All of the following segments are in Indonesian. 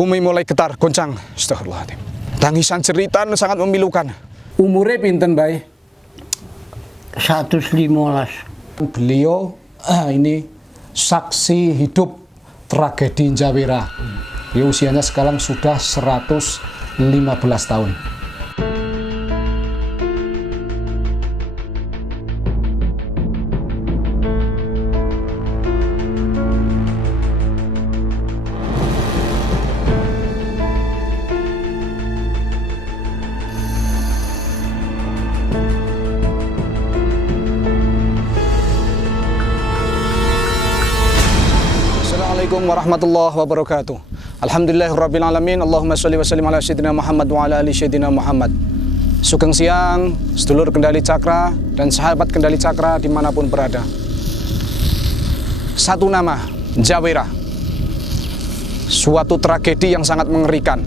Bumi mulai getar, goncang. Astagfirullahaladzim. Tangisan jeritan sangat memilukan. Umurnya pinten, Bay? 115. Beliau ini saksi hidup tragedi Njawera. Dia usianya sekarang sudah 115 tahun. Assalamualaikum warahmatullahi wabarakatuh. Alhamdulillahirabbil alamin. Allahumma sholli wa sallim ala sayyidina Muhammad wa ala ali sayyidina Muhammad. Sugeng siang, sedulur Kendali Cakra dan sahabat Kendali Cakra dimanapun berada. Satu nama, Njawera. Suatu tragedi yang sangat mengerikan,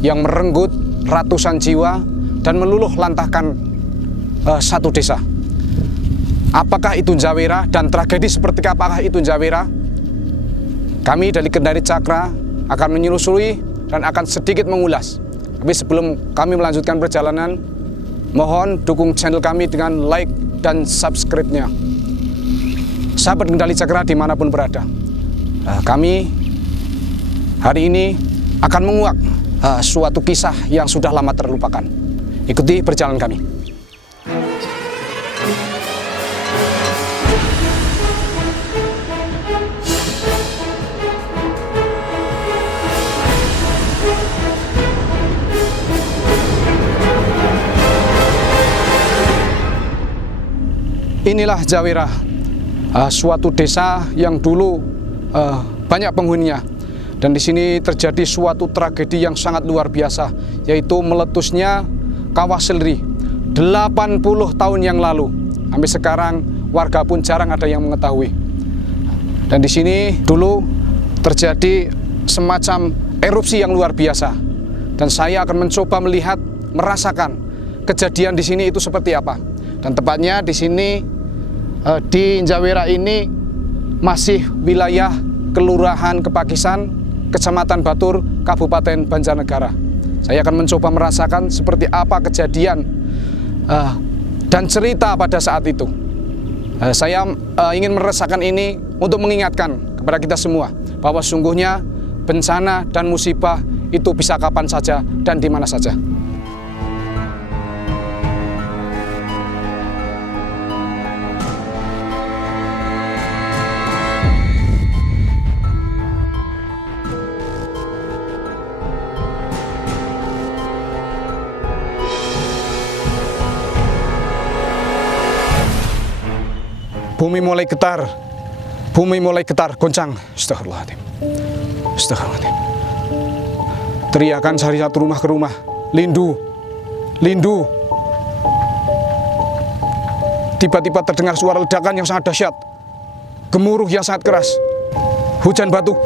yang merenggut ratusan jiwa dan meluluh lantahkan satu desa. Apakah itu Njawera dan tragedi seperti apakah itu Njawera? Kami dari Kendali Cakra akan menyelusuri dan akan sedikit mengulas. Tapi sebelum kami melanjutkan perjalanan, mohon dukung channel kami dengan like dan subscribe-nya. Sahabat Kendali Cakra dimanapun berada, kami hari ini akan menguak suatu kisah yang sudah lama terlupakan. Ikuti perjalanan kami. Inilah Njawera, suatu desa yang dulu banyak penghuninya, dan di sini terjadi suatu tragedi yang sangat luar biasa, yaitu meletusnya kawah Selri 80 tahun yang lalu. Sampai sekarang warga pun jarang ada yang mengetahui. Dan di sini dulu terjadi semacam erupsi yang luar biasa, dan saya akan mencoba melihat, merasakan kejadian di sini itu seperti apa. Dan tepatnya di sini di Njawera ini masih wilayah Kelurahan Kepakisan, Kecamatan Batur, Kabupaten Banjarnegara. Saya akan mencoba merasakan seperti apa kejadian dan cerita pada saat itu. Saya ingin merasakan ini untuk mengingatkan kepada kita semua bahwa sungguhnya bencana dan musibah itu bisa kapan saja dan di mana saja. Bumi mulai getar, goncang. Astagfirullahaladzim. Astagfirullahaladzim. Teriakan dari satu rumah ke rumah, lindu, lindu. Tiba-tiba terdengar suara ledakan yang sangat dahsyat, gemuruh yang sangat keras, hujan batu,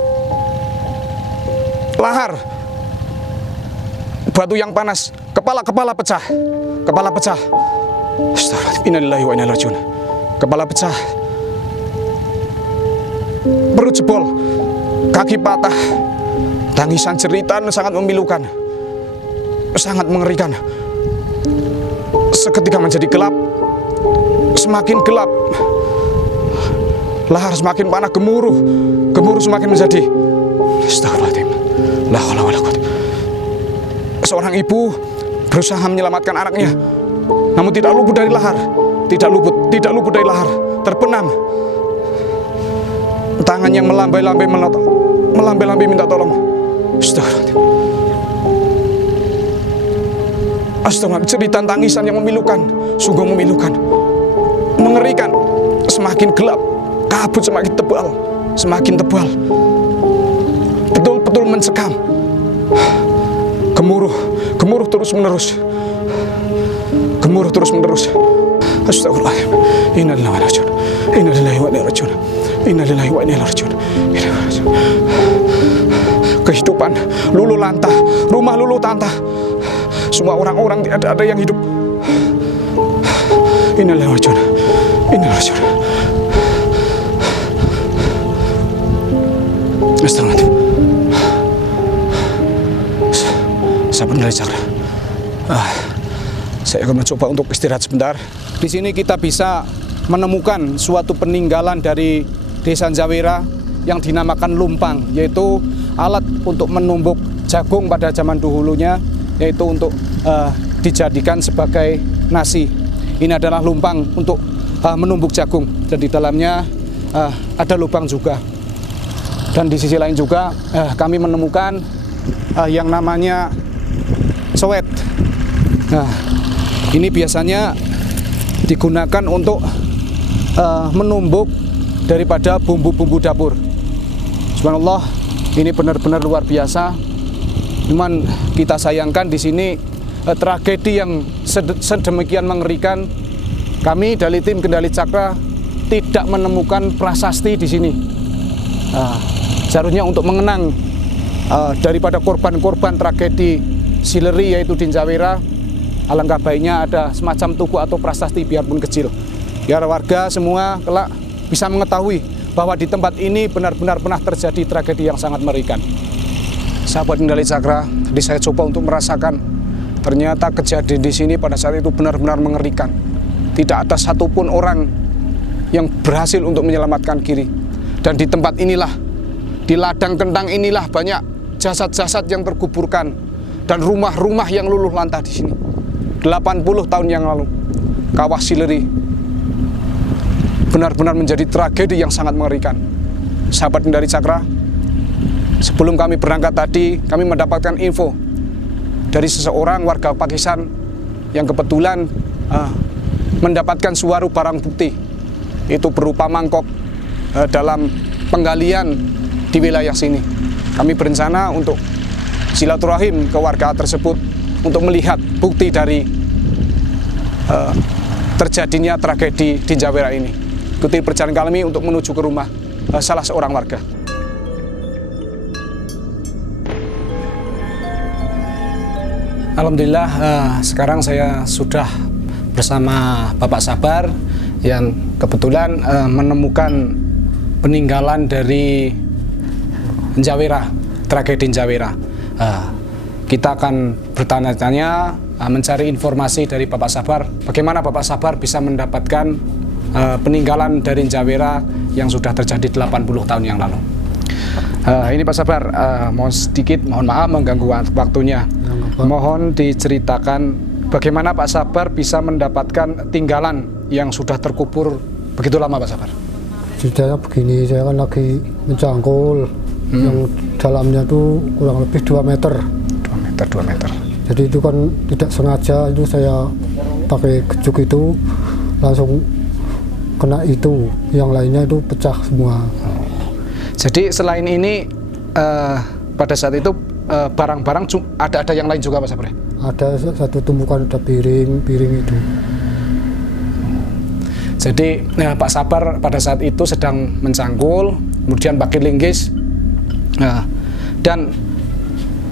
lahar, batu yang panas, kepala pecah, Astagfirullahaladzim. Innalillahi wa inna ilaihi raji'un. Kepala pecah, perut jebol, kaki patah, tangisan jeritan sangat memilukan, sangat mengerikan. Seketika menjadi gelap, semakin gelap, lahar semakin panas, gemuruh semakin menjadi. Astagfirullahaladzim. La haula wala quwwata. Seorang ibu berusaha menyelamatkan anaknya, namun tidak luput dari lahar. Tidak luput dari lahar, terbenam. Tangan yang melambai-lambai minta tolong. Astagfirullahaladzim. Astagfirullahaladzim. Cerita tangisan yang memilukan, sungguh memilukan, mengerikan. Semakin gelap, kabut semakin tebal, betul-betul mencekam. Gemuruh terus menerus. Astagfirullahaladzim. Innalillahi wa inna ilaihi raji'un. Kehidupan luluh lantah, rumah luluh lantah. Semua orang-orang tidak ada yang hidup. Innalillahi wa inna ilaihi raji'un. Astagfirullahaladzim. sahabat dari Cakra. Saya akan mencoba untuk istirahat sebentar. Di sini kita bisa menemukan suatu peninggalan dari Desa Njawera yang dinamakan lumpang, yaitu alat untuk menumbuk jagung pada zaman dahulunya, yaitu untuk dijadikan sebagai nasi. Ini adalah lumpang untuk menumbuk jagung, dan di dalamnya ada lubang juga. Dan di sisi lain juga kami menemukan yang namanya sowet. Nah, ini biasanya digunakan untuk menumbuk daripada bumbu-bumbu dapur. Subhanallah, ini benar-benar luar biasa. Cuman kita sayangkan di sini tragedi yang sedemikian mengerikan. Kami dari tim Kendali Cakra tidak menemukan prasasti di sini. Seharusnya untuk mengenang daripada korban-korban tragedi Sileri yaitu di Njawera, alangkah baiknya ada semacam tugu atau prasasti biarpun kecil, biar warga semua kelak bisa mengetahui bahwa di tempat ini benar-benar pernah terjadi tragedi yang sangat mengerikan. Sahabat Kendali Cakra, tadi saya coba untuk merasakan, ternyata kejadian di sini pada saat itu benar-benar mengerikan. Tidak ada satupun orang yang berhasil untuk menyelamatkan diri. Dan di tempat inilah, di ladang kentang inilah banyak jasad-jasad yang terkuburkan dan rumah-rumah yang luluh lantah di sini. 80 tahun yang lalu, Kawah Sileri benar-benar menjadi tragedi yang sangat mengerikan. Sahabat Kendali Cakra, sebelum kami berangkat tadi, kami mendapatkan info dari seseorang warga Pakistan yang kebetulan mendapatkan suatu barang bukti, itu berupa mangkok dalam penggalian di wilayah sini. Kami berencana untuk silaturahim ke warga tersebut untuk melihat bukti dari terjadinya tragedi di Njawera ini. Ikuti perjalanan kami untuk menuju ke rumah salah seorang warga. Alhamdulillah, sekarang saya sudah bersama Bapak Sabar yang kebetulan menemukan peninggalan dari Njawera, tragedi Njawera. Kita akan bertanya-tanya, mencari informasi dari Bapak Sabar, bagaimana Bapak Sabar bisa mendapatkan peninggalan dari Njawera yang sudah terjadi 80 tahun yang lalu. Ini Pak Sabar, mohon maaf mengganggu waktunya. Mohon diceritakan bagaimana Pak Sabar bisa mendapatkan tinggalan yang sudah terkubur begitu lama, Pak Sabar. Ceritanya begini, saya kan lagi mencangkul yang dalamnya tuh kurang lebih 2 meter. 2 meter. Jadi itu kan tidak sengaja, itu saya pakai gejuk itu langsung kena itu, yang lainnya itu pecah semua. Jadi selain ini pada saat itu barang-barang ada yang lain juga, Pak Sabar? Ada satu tumpukan, ada piring itu. Jadi Pak Sabar pada saat itu sedang mencangkul, kemudian pakai linggis, dan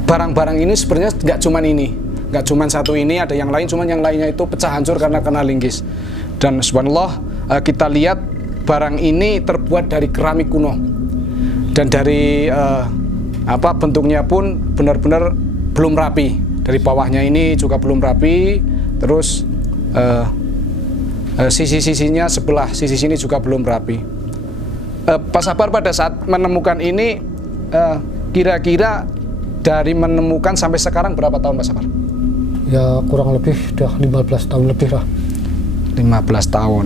barang-barang ini sebenarnya nggak cuma satu ini, ada yang lain, cuman yang lainnya itu pecah hancur karena kena linggis. Dan subhanallah, kita lihat barang ini terbuat dari keramik kuno, dan dari bentuknya pun benar-benar belum rapi. Dari bawahnya ini juga belum rapi, terus sisi-sisinya sebelah sisi sini juga belum rapi. Pak Sabar pada saat menemukan ini, kira-kira dari menemukan sampai sekarang berapa tahun, Pak Sabar? Ya kurang lebih udah 15 tahun lebih lah. 15 tahun.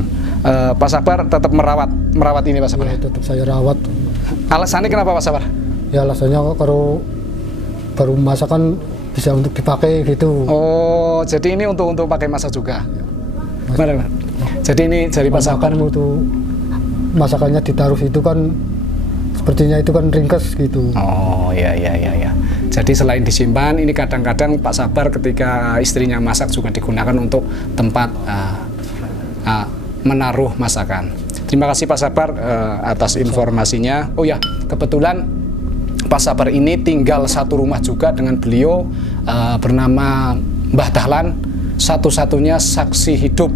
Pak Sabar tetap merawat ini, Pak Sabar? Ya, tetap saya rawat. Alasannya kenapa, Pak Sabar? Ya alasannya kalau baru masakan bisa untuk dipakai gitu. Oh, jadi ini untuk pakai masak juga. Gimana? Jadi ini dari Pak Sabar. Untuk masakannya ditaruh itu kan sepertinya itu kan ringkes gitu. Oh, ya. Jadi selain disimpan, ini kadang-kadang Pak Sabar ketika istrinya masak juga digunakan untuk tempat menaruh masakan. Terima kasih Pak Sabar atas informasinya. Oh ya, kebetulan Pak Sabar ini tinggal satu rumah juga dengan beliau, bernama Mbah Dahlan, satu-satunya saksi hidup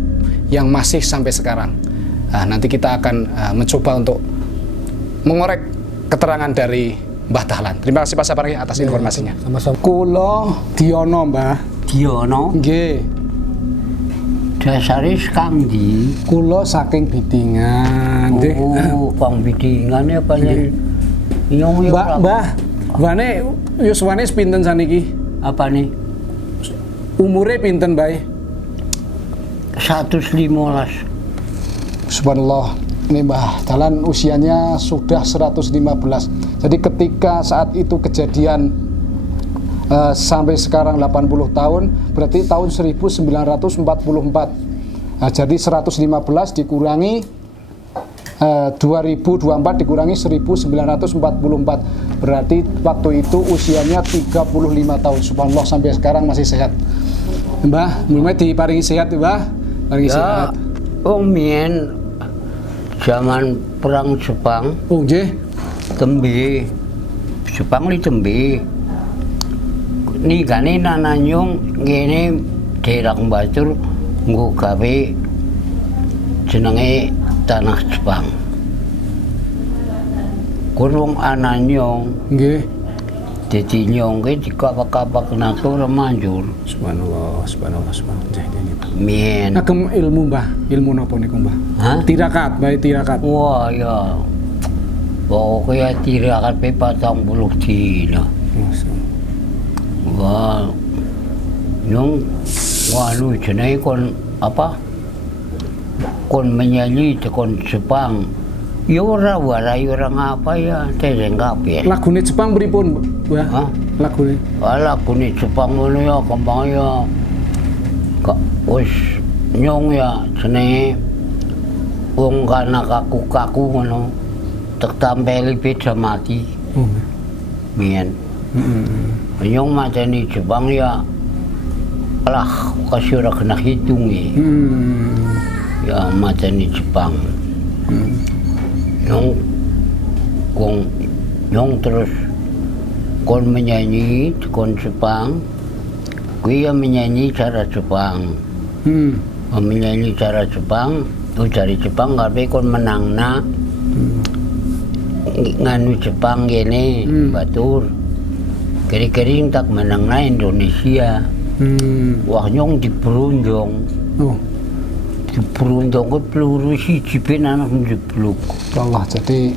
yang masih sampai sekarang. Nanti kita akan mencoba untuk mengorek keterangan dari Mbah Dahlan. Terima kasih Pak Sapardi atas informasinya. Sama-sama. Kula Diono, Mbah. Diono Nggih. dasare sekang ndi? Kula saking Bidingan. Nggih. Oh, Bang Bidingan ya panjen. Nyong Mbane yuswane pinten saniki? apa nih? Umure pinten, Mbah? 115. Subhanallah. Ini Mbah Dahlan usianya sudah 115. Jadi ketika saat itu kejadian sampai sekarang 80 tahun, berarti tahun 1944. Jadi 115 dikurangi 2024 dikurangi 1944. Berarti waktu itu usianya 35 tahun. Subhanallah, sampai sekarang masih sehat. Mbah, mulai diparingi sehat, Mbah. Paringi Ya, sehat. mien zaman perang Jepang, Oh, nggih. tembe. Jepang li tembe. Nikane nananyong ngene daerah Batur nggo gawe jenenge tanah Jepang. Kurung ananyong Nggih. dadi nyong ki dikapak-kapak nato remanjur. Subhanallah. Mien. Agem ilmu, Mbah. Ilmu napa niku, Mbah? Hah? Tirakat, bae tirakat. Wah ya. Pokoknya tirakat pe 40 dina. Wah. Nyong walu jenenge kon apa? Kon menyanyi tekon Jepang. Ya ora warai orang apa ya, tereng kabeh. Lagune Jepang pripun, Mbah? Hah? Lagune. Ala kuni Jepang ngono ya kembang ya. Kak wis nyong ya jenenge wong kana kaku-kaku ngono. Tek tampeli beda mati. Oh. Mien. Nyong macani Jepang ya. Alah kasih ora kena hitungi. Ya macani Jepang. Nyong terus kon menyanyi kon Jepang, gue yang menyanyi cara Jepang, menyanyi cara Jepang, tuh dari Jepang tapi kon menang na, nganu Jepang gini batur, kering-kering tak menang na Indonesia, wah nyong diberundong, Oh. diberundong ke peluru si jipin anak menjeblok. Allah, jadi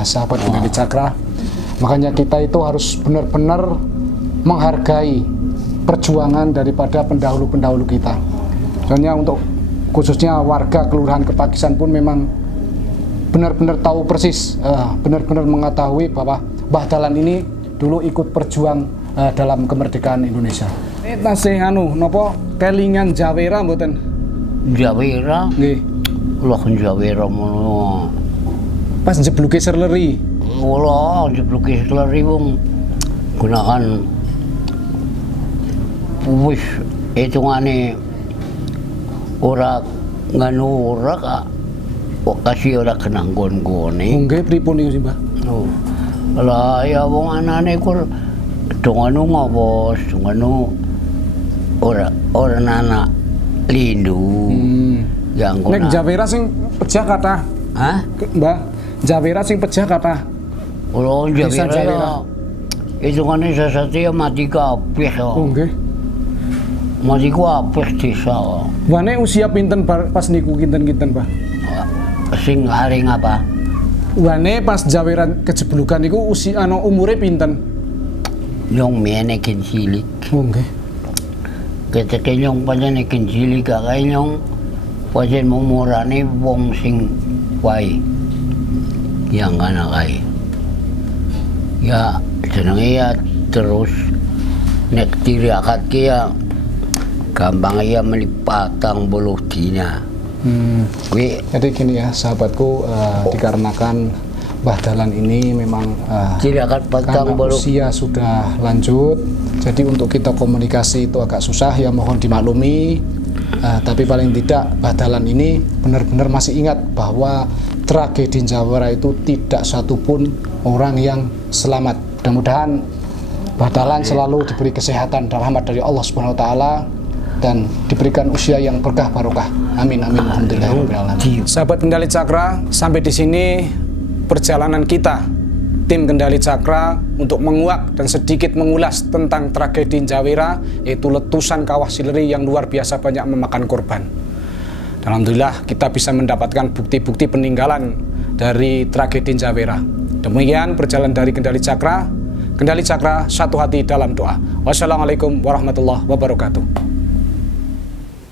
sahabat Gunadi Cakra, makanya kita itu harus benar-benar menghargai perjuangan daripada pendahulu-pendahulu kita. Soalnya untuk khususnya warga Kelurahan Kepakisan pun memang benar-benar tahu persis, benar-benar mengetahui bahwa Mbah Dahlan ini dulu ikut berjuang dalam kemerdekaan Indonesia. Ini tasih anu, nopo kelingan Jawera mboten? Jawera, Nggih. lah Jawera mono. Pas njebluke serleri. Wala jeblok lari wong gunakan wis hitungane ora nganu ora ka kasih ora kenang gon-gone. Nggih, pripun niku sih, Mbah? Oh. Lah ya wong anane kur donganu ngopos, donganu ora nana lindu. Yang Nek Jawera sing pejah kathah. Hah? Mbah, Jawera sing pejah kathah. Ulo Desa Jawera Jawera. ya. Hitungane sesate ya mati kabeh ya. Oh, nggih. Mati kabeh desa. Wane usia pinten pas niku kinten-kinten, Pak? Sing haring apa? Wane pas Jawera kejeblukan niku usia umure pinten? Nyong mene kin cilik. Oh, nggih. Ketika nyong pancen kin cilik kaya nyong pancen mumurane wong sing wae. Yang kana kae. Ya jenenge ya terus nek tirakat ki ya gampang ya melipatang buluh dina. Kuwi Jadi gini ya, sahabatku, dikarenakan Mbah Dahlan ini memang tirakat patang karena buluh usia sudah lanjut, jadi untuk kita komunikasi itu agak susah, ya mohon dimaklumi. Tapi paling tidak Mbah Dahlan ini benar-benar masih ingat bahwa tragedi Jawera itu tidak satupun orang yang selamat. Mudah-mudahan Mbah Dahlan selalu diberi kesehatan dan rahmat dari Allah Subhanahu wa taala dan diberikan usia yang berkah barokah. Amin amin alhamdulillahirabbil alamin. Sahabat Kendali Cakra, sampai di sini perjalanan kita tim Kendali Cakra untuk menguak dan sedikit mengulas tentang tragedi Njawera, yaitu letusan kawah sileri yang luar biasa banyak memakan korban. Dan alhamdulillah kita bisa mendapatkan bukti-bukti peninggalan dari tragedi Njawera. Demikian perjalanan dari Kendali Cakra. Kendali Cakra, satu hati dalam doa. Wassalamualaikum warahmatullahi wabarakatuh.